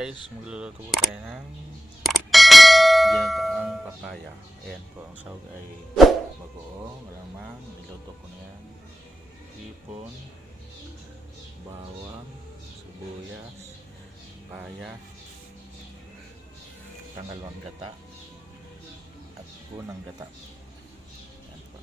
guys, magluluto po tayo ng ginataang papaya. Ayan po, ang sahog ay bagoong, malamang, niluto ko na yan. Hipon, bawang, sibuyas, papaya, pangalawang gata, at unang gata. Ayan po.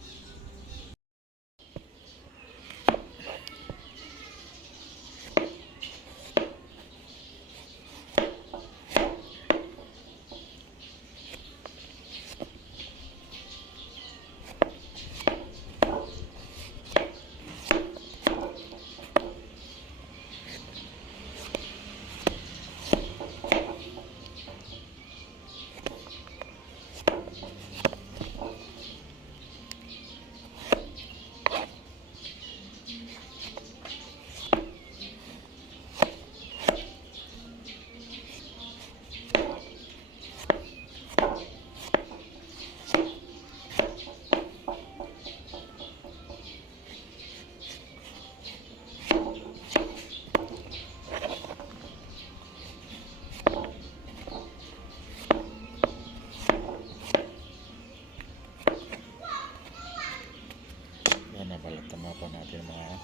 Yan, nabalatan mo pa natin mga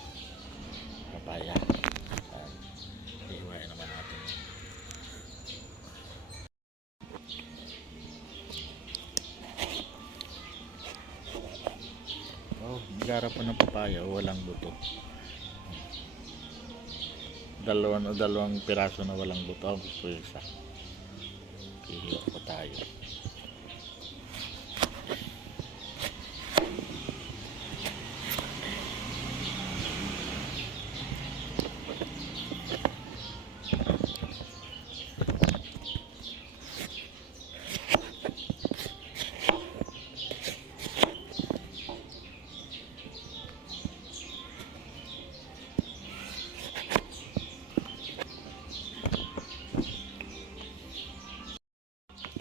papaya. At ihiwain naman natin. Oh, gara pa ng papaya, walang buto. Dalawang, dalawang piraso na walang buto. Gusto isa. Ihiwa pa tayo.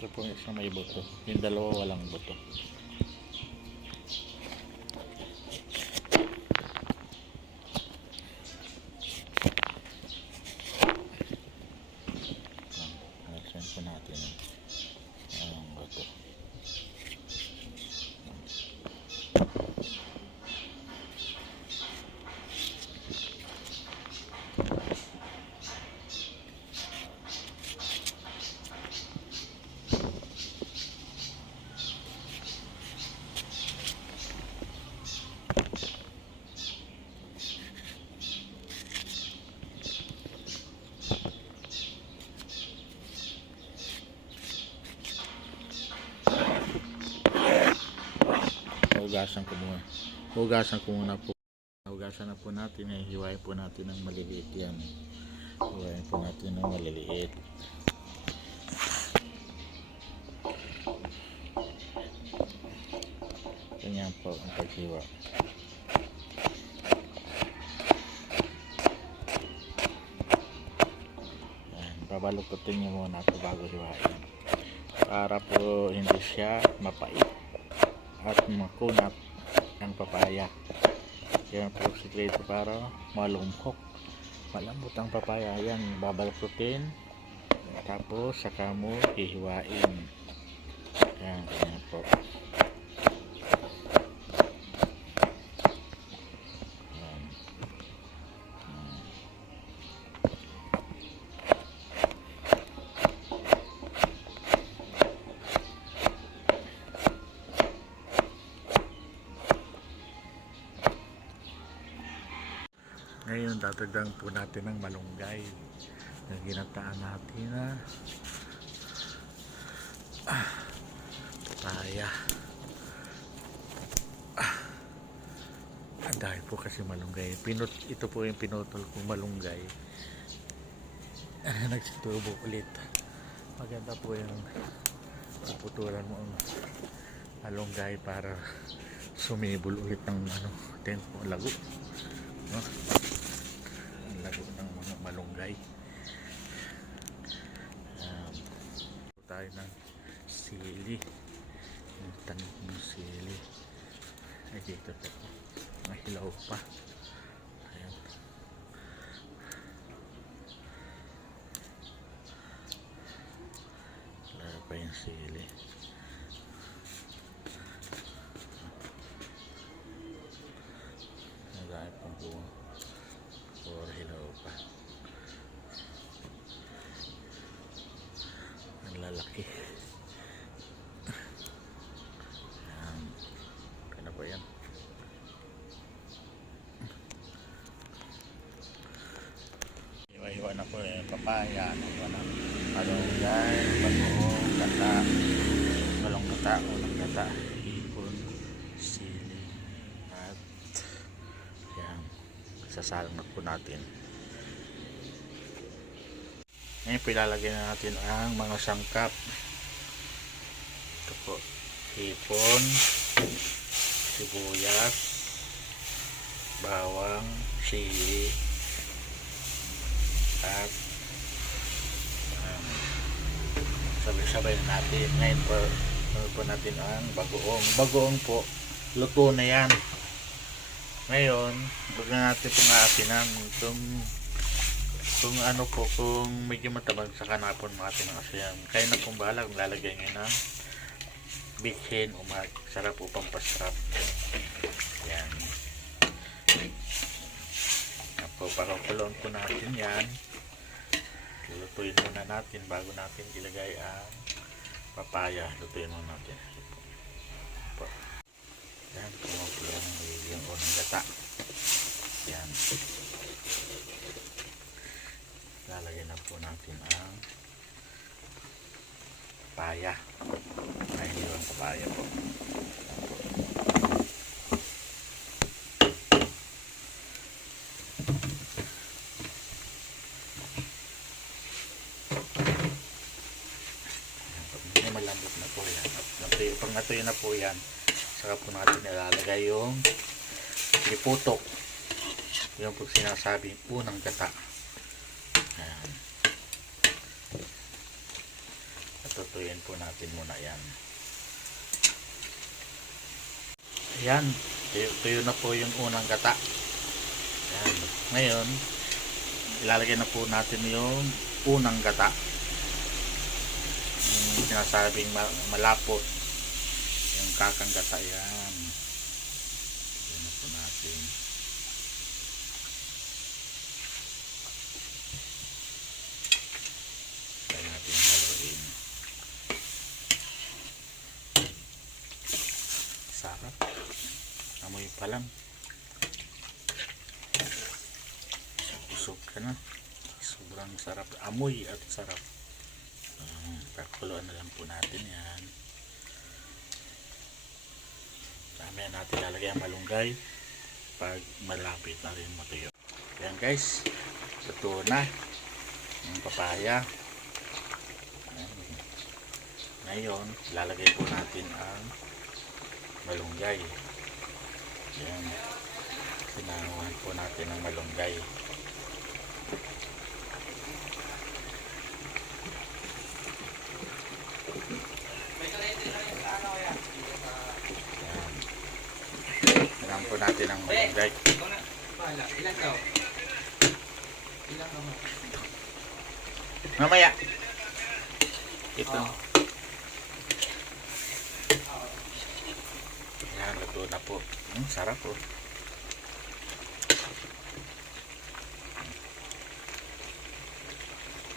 Ito po yung isang may buto. Yung dalawa walang buto. Alagyan po natin ang buto. Hugasan ko muna. Hugasan ko muna po. Hugasan na po natin. Eh. Hiwain po natin ng maliliit yan. Hiwain po natin ng maliliit. Ganyan po ang paghiwa. Babalukutin niyo muna ito bago hiwain. Para po hindi siya mapait at makunat ang papaya. Yan po sikreto para malumhok. Malambot ang papaya. Yan, babalkutin. Tapos, saka mo hihiwain. Yan, ganyan po. Ngayon, dadagdag po natin ng malunggay na ginataan natin na ah, papaya. Ah, dahil po kasi malunggay. Pinut, ito po yung pinutol kong malunggay. Ah, Nagsitubo ulit. Maganda po yung puputulan mo ang malunggay para sumibol ulit ng ano, tempo lago. No? Ang lago ng mga malunggay. Um, tayo ng sili. Yung tanim ng sili. Ay, dito po. Mga hilaw pa. Ayan. pa yung sili. Nagaya pang buong. Or hilaw pa. Ang lalaki. Yan. Kaya ba yan? Iwa-iwa na po eh. Papaya. Ano na? Ano yan? Bagoong kata. Balong kata. Ulang kata. Hipon. Sili. At yan. Sasalang na po natin. Ngayon po na natin ang mga sangkap. Ito po. Hipon. Sibuyas. Bawang. Sili. At um, sabay-sabay na natin. Ngayon po, ano po natin ang bagoong. Bagoong po, luto na yan. Ngayon, huwag na natin pong aasinan. Kung, kung ano po, kung medyo matabang sa kanapon natin ang asin. Kaya na pong bahala kung lalagyan nyo ng bitchin o sarap o pampasarap. Yan. Yan po, pakukulon po natin yan. Lutuin muna natin bago natin ilagay ang papaya. Lutuin muna natin. Po. Yan, kumukulo ang yung unang gata. Yan. Lalagyan na po natin ang papaya. Ay, yung papaya po. May malambot na po yan. At natuyo, pag natuyo na po yan, saka po natin nilalagay yung liputok. Yung po sinasabing unang gata. Ayan. At tutuyin po natin muna yan. Ayan. Tuyo, tuyo na po yung unang gata. Ayan. Ngayon, ilalagay na po natin yung unang gata yung sinasabing ma- malapot kakang gata yan yan po natin. Kaya natin haluin. Sarap. Amoy pa lang busog ka na. Sobrang sarap. Amoy at sarap. Um, pakuluan na lang po natin yan. Mamaya natin lalagay ang malunggay pag malapit na rin matuyo. Yan guys, luto na yung papaya. Ayan. Ngayon, lalagay po natin ang malunggay. Yan. Sinanguhan po natin ang malunggay. Tingnan po malunggay. Bahala. Ilan daw? Ilan daw? Mamaya. Ito. Oo. Yan, luto na po. Hmm, sarap po.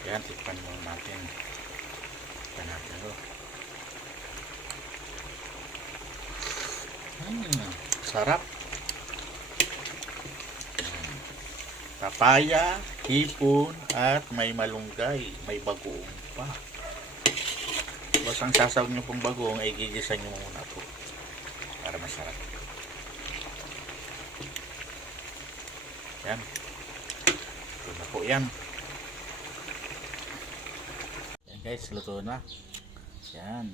Yan, tikpan mo natin. Tikpan natin ito. Hmm, sarap. Hmm. Papaya, hipon, at may malunggay. May bagoong pa. Basta ang sasawag nyo pong bagoong ay gigisan nyo muna po. Para masarap. Yan. Ito na po yan. Yan guys, luto na. Yan.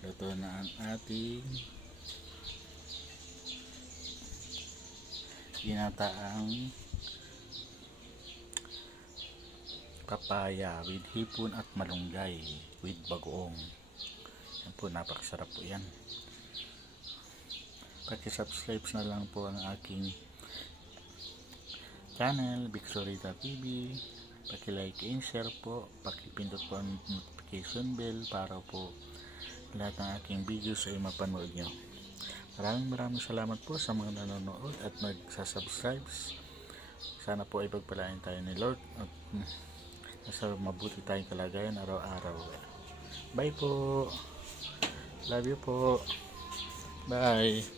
Luto na ang ating ginataang papaya with hipon at malunggay with bagoong. Yan po, napakasarap po yan. Paki-subscribe na lang po ang aking channel, Victorita TV. Paki-like and share po. Pakipindot po ang notification bell para po lahat ng aking videos ay mapanood nyo. Maraming maraming salamat po sa mga nanonood at nagsasubscribe. Sana po ay pagpalain tayo ni Lord at nasa mabuti tayong kalagayan araw-araw. Bye po. Love you po. Bye.